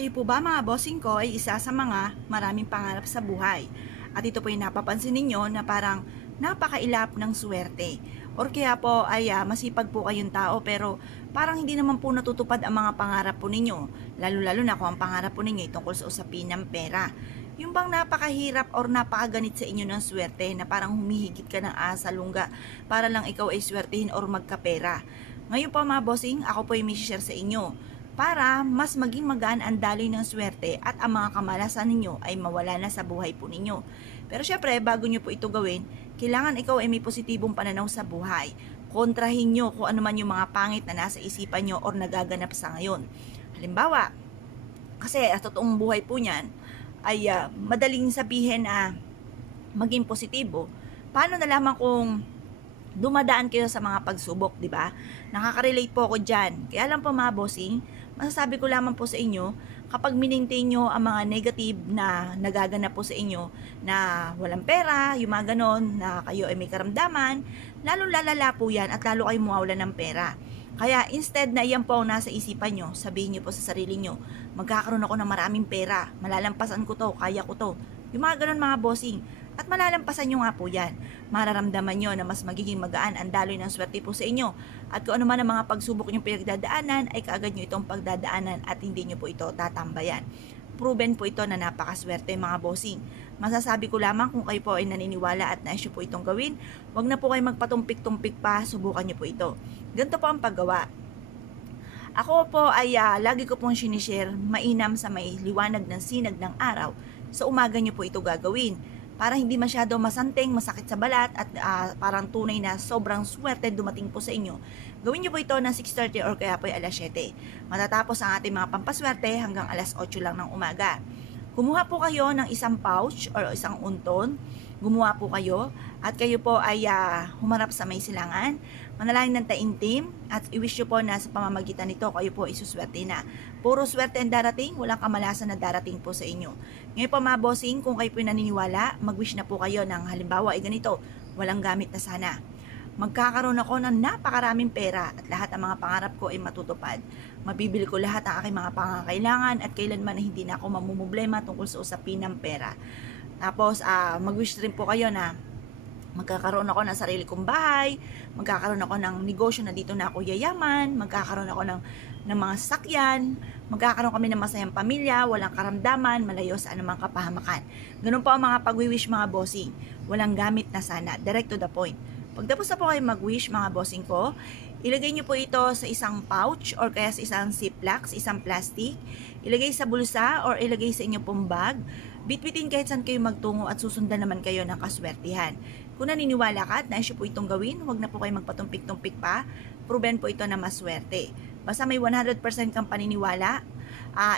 Kayo po ba mga bossing ko ay isa sa mga maraming pangarap sa buhay? At ito po yung napapansin ninyo na parang napakailap ng swerte. Or kaya po ay masipag po kayong tao pero parang hindi naman po natutupad ang mga pangarap po ninyo. Lalo-lalo na kung ang pangarap po ninyo ay tungkol sa usapin ng pera. Yung bang napakahirap or napakaganit sa inyo ng swerte na parang humihigit ka ng asa lungga para lang ikaw ay swertehin or magkapera. Ngayon po mga bossing, ako po yung may share sa inyo para mas maging magaan ang daloy ng swerte at ang mga kamalasan ninyo ay mawala na sa buhay po ninyo. Pero syempre, bago nyo po ito gawin, kailangan ikaw ay may positibong pananaw sa buhay. Kontrahin nyo kung ano man yung mga pangit na nasa isipan nyo or nagaganap sa ngayon. Halimbawa, kasi at totoong buhay po niyan, ay madaling sabihin na maging positibo. Paano nalaman kung dumadaan kayo sa mga pagsubok, di ba? Nakaka-relate po ako dyan. Kaya lang po mga bossing, masasabi ko lamang po sa inyo, kapag minintain nyo ang mga negative na nagaganap po sa inyo, na walang pera, yung mga ganon, na kayo ay may karamdaman, lalong lalala po yan at lalo kayo mawawalan ng pera. Kaya instead na iyan po ang nasa isipan nyo, sabihin nyo po sa sarili nyo, magkakaroon ako ng maraming pera, malalampasan ko to, kaya ko to. Yung mga ganon mga bossing, at malalampasan nyo nga po yan. Mararamdaman nyo na mas magiging magaan ang daloy ng swerte po sa inyo. At kung ano man ang mga pagsubok nyo pinagdadaanan, ay kaagad nyo itong pagdadaanan at hindi nyo po ito tatambayan. Proven po ito na napakaswerte mga bossing. Masasabi ko lamang kung kayo po ay naniniwala at nais po itong gawin, wag na po kayo magpatumpik-tumpik pa, subukan nyo po ito. Ganito po ang paggawa. Ako po ay lagi ko pong sinishare, mainam sa may liwanag ng sinag ng araw. Sa umaga nyo po ito gagawin para hindi masyado masanteng, masakit sa balat at parang tunay na sobrang swerte dumating po sa inyo. Gawin nyo po ito ng 6:30 or kaya po ay alas 7. Matatapos ang ating mga pampaswerte hanggang alas 8 lang ng umaga. Kumuha po kayo ng isang pouch or isang unton. Gumawa po kayo at kayo po ay humarap sa may silangan. Manalangin ng taimtim at i-wish nyo po na sa pamamagitan nito kayo po isuswerte na. Puro swerte ang darating, walang kamalasan na darating po sa inyo. Ngayon po mga bossing, kung kayo po naniniwala, mag-wish na po kayo ng halimbawa ay ganito, walang gamit na sana. Magkakaroon ako ng napakaraming pera at lahat ng mga pangarap ko ay matutupad. Mabibili ko lahat ang aking mga pangangailangan at kailanman na hindi na ako mamumblema tungkol sa usapin ng pera. Tapos, mag-wish rin po kayo na magkakaroon ako ng sarili kong bahay, magkakaroon ako ng negosyo na dito na ako yayaman, magkakaroon ako ng mga sasakyan, magkakaroon kami ng masayang pamilya, walang karamdaman, malayo sa anumang kapahamakan. Ganun po ang mga pag-wish mga bossing. Walang gamit na sana, direct to the point. Pagtapos na po kayo mag-wish mga bossing ko, ilagay nyo po ito sa isang pouch or kaya sa isang ziplock, sa isang plastic, ilagay sa bulsa or ilagay sa inyo pong bag, bitbitin kahit saan kayo magtungo at susundan naman kayo ng kaswertihan. Kung naniniwala ka at nais po itong gawin, huwag na po kayo magpatumpik-tumpik pa, proven po ito na maswerte. Basta may 100% kang paniniwala,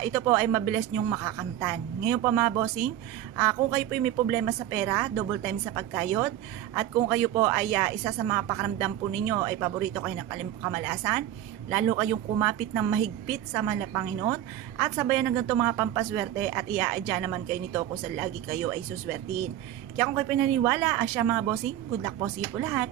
ito po ay mabilis nyong makakamtan. Ngayon po mga bossing, kung kayo po may problema sa pera, double time sa pagkayod, at kung kayo po ay isa sa mga pakaramdam po ninyo ay paborito kayo ng kamalasan, lalo kayong kumapit ng mahigpit sa mahal na Panginoon, at sabayan ng ganito mga pampaswerte at iaadya naman kayo nito kung sa lagi kayo ay suswertihin. Kaya kung kayo pinaniwala, siya mga bossing, good luck po sa iyo po lahat.